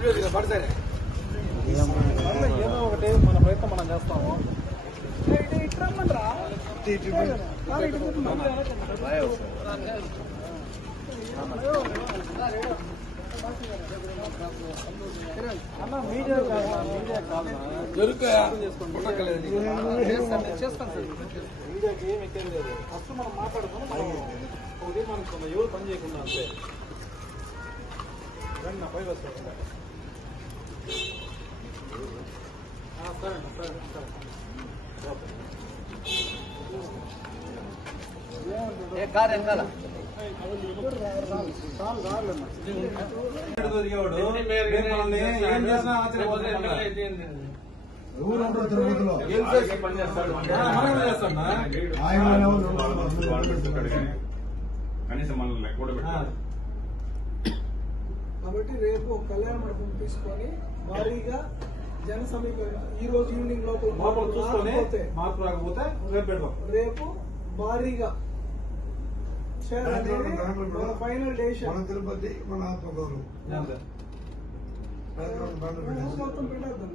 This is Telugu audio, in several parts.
ఏదో ఒకటి మన ప్రయత్నం మనం చేస్తాము. అన్న మీడియా కాదు మీడియాకి ఏమి ఎక్కేది లేదు. ఫస్ట్ మనం మాట్లాడుకుని మనం ఒకటి మనకు ఎవరు పని చేయకుండా అంతే. రండి నా పై వస్తాను. కనీసం మనల్ని లెక్క కూడా పెట్టాలి. కాబట్టి రేపు కళ్యాణ మండపం తీసుకొని భారీగా జన సమీకరణ ఈ రోజు ఈవినింగ్ లోపల చూసుకొని మార్పు రాకపోతే రేపు భారీగా ఫైనల్ డెసిషన్ తిరుపతి మన ఆత్మగౌరవం మొత్తం పెట్టేద్దాం.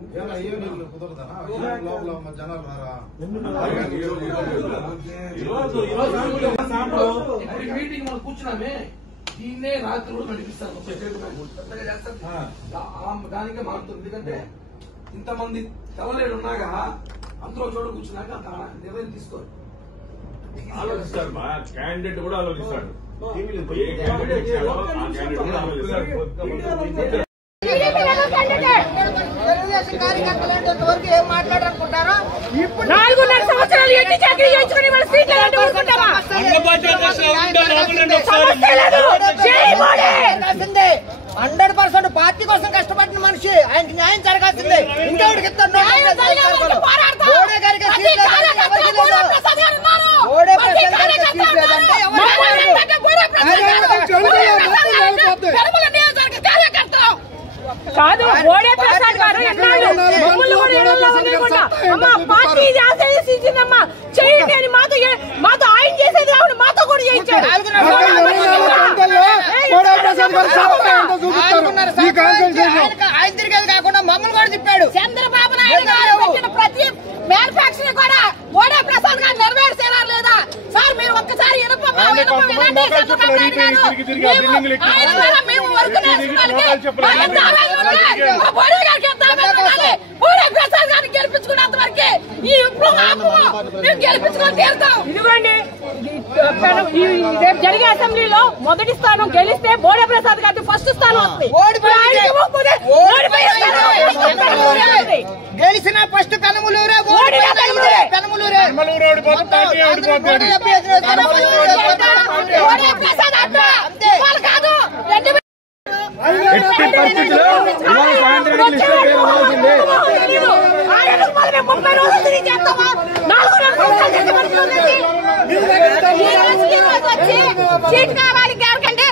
మీటింగ్ మనం కూర్చున్నామే దీన్నే రాత్రి కూడా నడిపిస్తాను. దానికే మారుతుంది. ఎందుకంటే ఇంతమంది తెల్లలేడు ఉన్నాగా అందులో చోట కూర్చున్నాక అంత నిర్ణయం తీసుకోరు. ఆలోచిస్తారు మా క్యాండిడేట్ కూడా ఆలోచిస్తాడు. తెలుగుదేశం కార్యకర్తలు ఏం మాట్లాడాలనుకుంటారో 4.5 సంవత్సరాలు ఎట్టి చాకరీ చేయించుకుని మన సీట్లు అనుకుంటామా? 100% పార్టీ కోసం కష్టపడిన మనిషి, ఆయనకి న్యాయం జరగాల్సిందే. ఇంకెవరికి ఇస్తారు? మోడీ గారికి సీట్ లేదంటే కాదు. బోడే ప్రసాద్ గారు ఎన్నాళ్ళు మమ్మల్ని కూడా ఏడవలో వదిలేకుండా అమ్మా పార్టీ ఆశీర్వదించిందమ్మా చేయండి అని మాతో ఆయన చేసేది రావుడు మాతో కూడా చేయించాడు. ఆయన తిరిగేది కాకుండా మమ్మల్ని కూడా చెప్పాడు. చంద్రబాబు నాయుడు గారు పెట్టిన ప్రతి మ్యానుఫాక్చరింగ్ కూడా బోడే ప్రసాద్ గారు నెరవేర్చేలా లేదా? సార్ మీరు ఒక్కసారి గెలిపించుకున్నంత వరకే ఈ మేము గెలిపించుకొని తీరుతాం. ఇదిగోండి రేపు జరిగే అసెంబ్లీలో మొదటి స్థానం గెలిస్తే బోడే ప్రసాద్ గారికి ఫస్ట్ స్థానం వస్తుంది. గెలిచిన ఫస్ట్ కనుమలూరే కాదు. సీట్ కావాలి ఎవరికంటే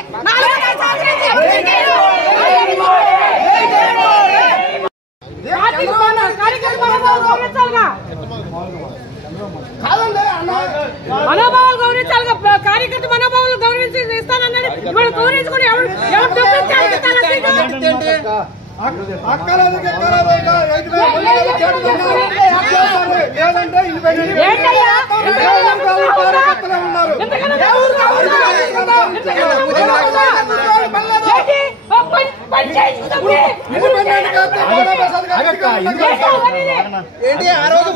మనోభావాలు గౌరవించాలిగా. కార్యకర్త మనోభావాలు గౌరవించి ఇస్తానన్నాడు. ఇవాళ గౌరవించుకుని ఎవరు ఏంటి ఆ రోజు